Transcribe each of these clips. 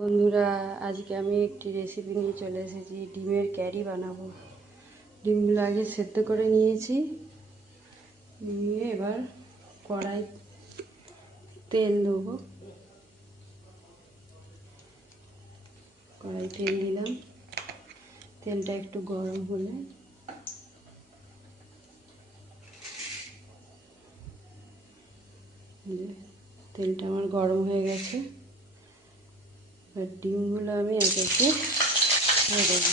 বন্ধুরা, আজকে আমি একটি রেসিপি নিয়ে চলে এসেছি। ডিমের ক্যারি বানাবো। ডিমগুলো আগে সেদ্ধ করে নিয়েছি, নিয়ে এবার কড়াই তেল দেবো। কড়াই তেল দিলাম, তেলটা একটু গরম হলে তেলটা আমার গরম হয়ে গেছে। এবার ডিমগুলো আমি এক একে দিয়ে দেবো।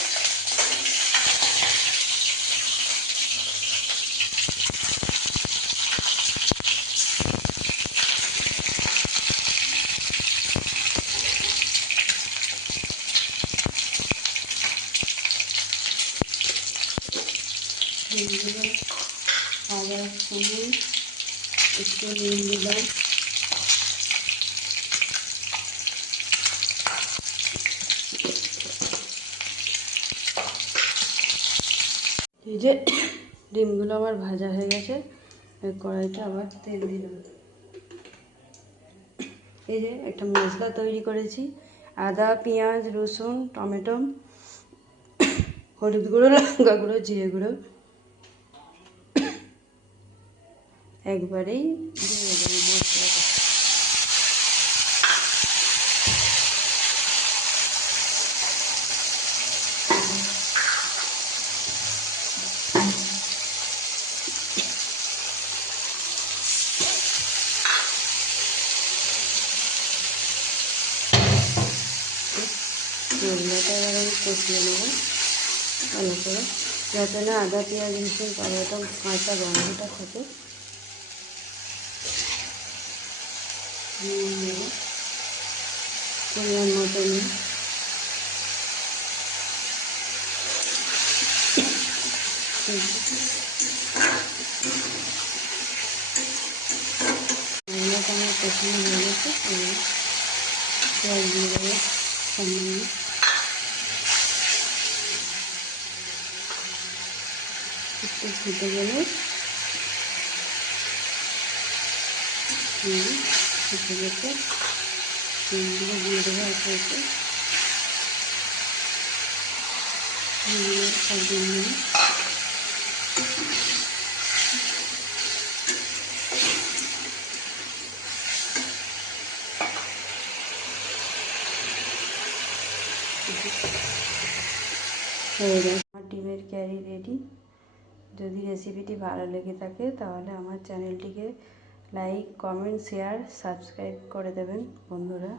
ডিমগুলো ভাজার সময় একটু নুন দিলাম, এই যে ডিমগুলো আমার ভাজা হয়ে গেছে। কড়াইতে আবার তেল দিলাম। এই যে একটা মশলা তৈরি করেছি, আদা, পেঁয়াজ, রসুন, টমেটো, হলুদ গুঁড়ো, লঙ্কা গুঁড়ো, জিরে গুঁড়ো একবারেই দিয়ে দেবো মশলাটা। মশলাটা এবার আমি কষিয়ে নেবো ভালো করে, যাতে না আদা, পেঁয়াজ, রসুন, টমেটো কাঁচা গন্ধটা থাকে। পরিমাণ মতো নিই। মশলাটা আমার কষিয়ে হয়ে গেছে, পেঁয়াজ দিয়ে দেবো সামান্য। একটু ফুটে গেলে ফুটে গেছে ডিমগুলো দিয়ে দেবো একে একে। সব ডিমগুলো হয়ে গেছে। আমার ডিমের ক্যারি রেডি। যদি রেসিপিটি ভালো লেগে থাকে তাহলে আমার চ্যানেলটিকে লাইক, কমেন্ট, শেয়ার, সাবস্ক্রাইব করে দেবেন বন্ধুরা।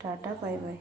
Tata, bye bye.